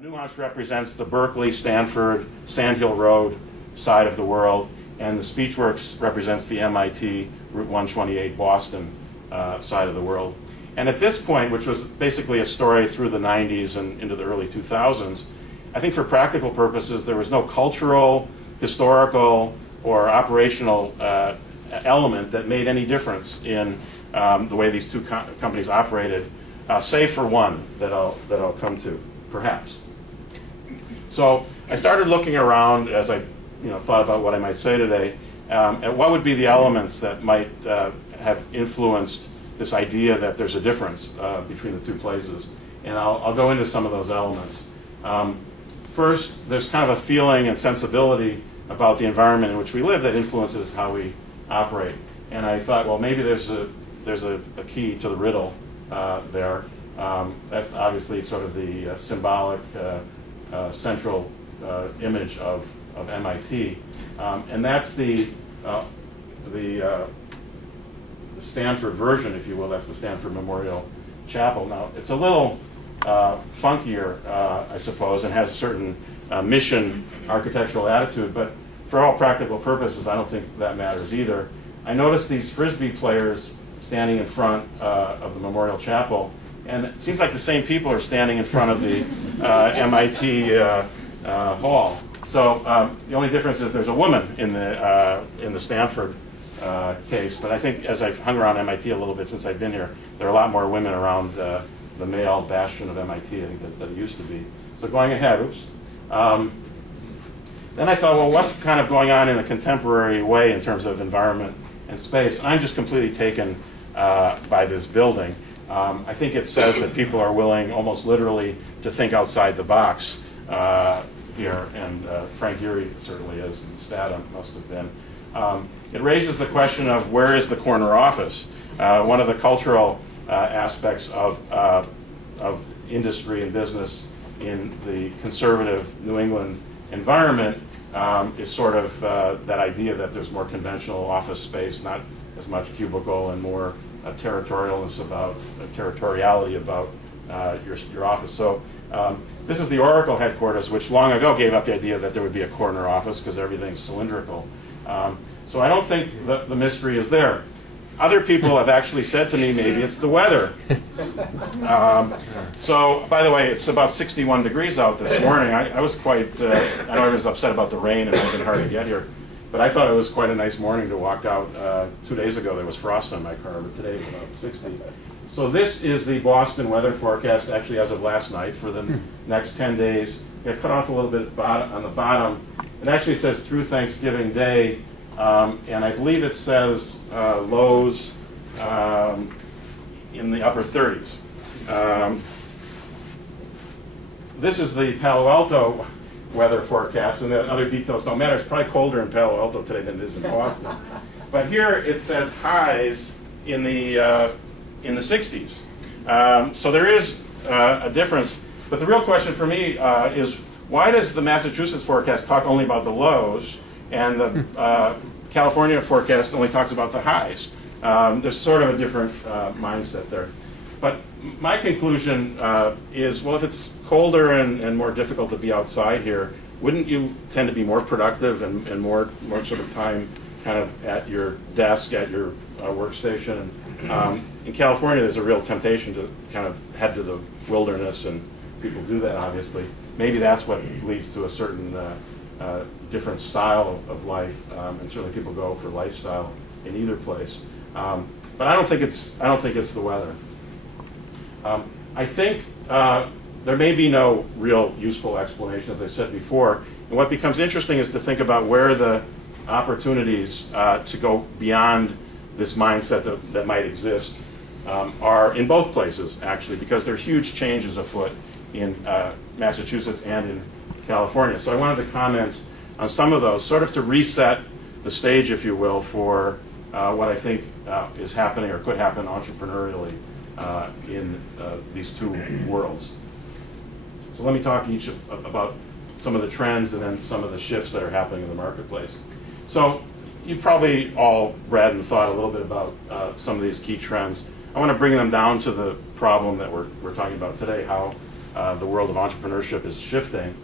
Nuance represents the Berkeley, Stanford, Sand Hill Road side of the world, and the Speechworks represents the MIT, Route 128, Boston side of the world. And at this point, which was basically a story through the 90s and into the early 2000s, I think for practical purposes, there was no cultural, historical, or operational element that made any difference in the way these two companies operated, save for one that I'll come to, perhaps. So I started looking around as I thought about what I might say today, at what would be the elements that might have influenced this idea that there's a difference between the two places. And I'll go into some of those elements. First, there's kind of a feeling and sensibility about the environment in which we live that influences how we operate. And I thought, well, maybe there's a key to the riddle there. That's obviously sort of the symbolic central image of MIT, and that's the Stanford version, if you will. That's the Stanford Memorial Chapel. Now, it's a little funkier, I suppose, and has a certain mission architectural attitude, but for all practical purposes, I don't think that matters either. I noticed these Frisbee players standing in front of the Memorial Chapel, and it seems like the same people are standing in front of the MIT hall. So the only difference is there's a woman in the Stanford case, but I think as I've hung around MIT a little bit since I've been here, there are a lot more women around the male bastion of MIT, I think, than used to be. So going ahead, oops. Then I thought, well, what's kind of going on in a contemporary way in terms of environment and space? I'm just completely taken by this building. I think it says that people are willing, almost literally, to think outside the box here, and Frank Gehry certainly is, and Stata must have been. It raises the question of where is the corner office? One of the cultural aspects of industry and business in the conservative New England environment is sort of that idea that there's more conventional office space, not as much cubicle, and more territoriality about your office. So this is the Oracle headquarters, which long ago gave up the idea that there would be a corner office because everything's cylindrical. So I don't think the mystery is there. Other people have actually said to me, maybe it's the weather. So, by the way, it's about 61 degrees out this morning. I was quite, I know everyone's upset about the rain and it's been hard to get here, but I thought it was quite a nice morning to walk out. 2 days ago there was frost on my car, but today it's about 60. So this is the Boston weather forecast, actually as of last night, for the next 10 days. Got cut off a little bit on the bottom. It actually says through Thanksgiving Day, and I believe it says lows in the upper 30s. This is the Palo Alto weather forecast, and the other details don't matter. It's probably colder in Palo Alto today than it is in Boston. But here it says highs in the 60s. So there is a difference. But the real question for me is, why does the Massachusetts forecast talk only about the lows, and the California forecast only talks about the highs? There's sort of a different mindset there. But my conclusion is, well, if it's colder and more difficult to be outside here, wouldn't you tend to be more productive and more sort of time kind of at your desk, at your workstation? And, in California, there's a real temptation to kind of head to the wilderness, and people do that, obviously. Maybe that's what leads to a certain different style of life, and certainly people go for lifestyle in either place. But I don't think it's the weather. I think there may be no real useful explanation, as I said before. And what becomes interesting is to think about where the opportunities to go beyond this mindset that might exist are in both places, actually, because there are huge changes afoot in Massachusetts and in California. So I wanted to comment on some of those, sort of to reset the stage, if you will, for what I think is happening or could happen entrepreneurially in these two worlds. So let me talk each about some of the trends and then some of the shifts that are happening in the marketplace. So you've probably all read and thought a little bit about some of these key trends. I want to bring them down to the problem that we're talking about today, how the world of entrepreneurship is shifting.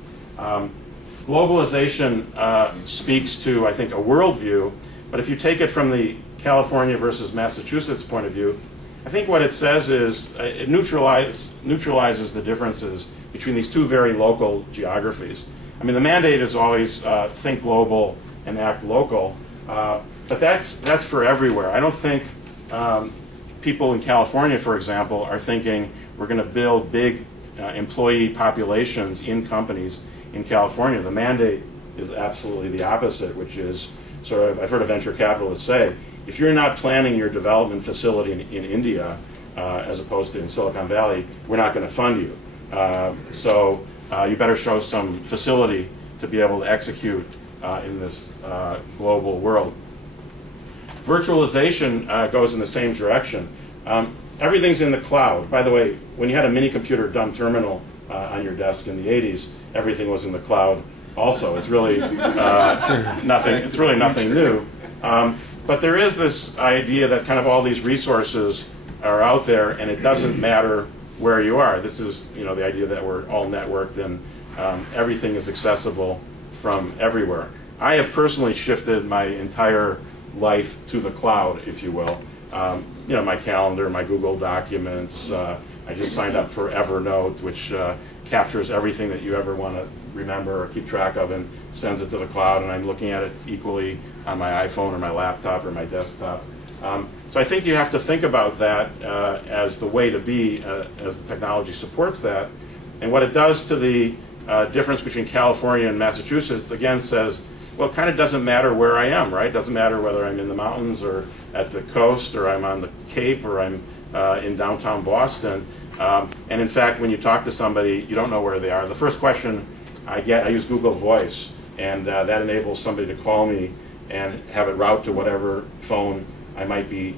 Globalization speaks to, I think, a worldview, but if you take it from the California versus Massachusetts point of view, I think what it says is it neutralizes the differences between these two very local geographies. I mean, the mandate is always think global and act local, but that's for everywhere. I don't think people in California, for example, are thinking we're going to build big employee populations in companies in California. The mandate is absolutely the opposite, which is sort of, I've heard a venture capitalists say, if you're not planning your development facility in India, as opposed to in Silicon Valley, we're not going to fund you. So you better show some facility to be able to execute in this global world. Virtualization goes in the same direction. Everything's in the cloud. By the way, when you had a mini computer dumb terminal on your desk in the 80s, everything was in the cloud also. It's really nothing. It's really nothing new. But there is this idea that kind of all these resources are out there, and it doesn't matter where you are. This is, the idea that we're all networked and everything is accessible from everywhere. I have personally shifted my entire life to the cloud, if you will. My calendar, my Google Documents. I just signed up for Evernote, which captures everything that you ever want to remember or keep track of and sends it to the cloud, and I'm looking at it equally on my iPhone or my laptop or my desktop. So I think you have to think about that as the way to be as the technology supports that. And what it does to the difference between California and Massachusetts, again, says, well, it kind of doesn't matter where I am, right? It doesn't matter whether I'm in the mountains or at the coast or I'm on the Cape or I'm in downtown Boston. And in fact, when you talk to somebody, you don't know where they are. The first question I use Google Voice, and that enables somebody to call me and have it route to whatever phone I might be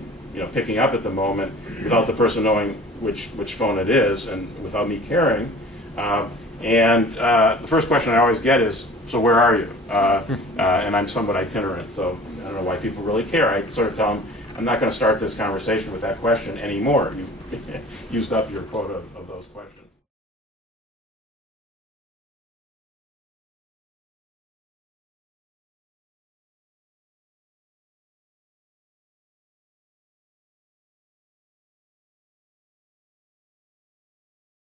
picking up at the moment without the person knowing which phone it is and without me caring. And the first question I always get is, so where are you? And I'm somewhat itinerant, so I don't know why people really care. I sort of tell them, I'm not going to start this conversation with that question anymore. You've used up your quota of those questions.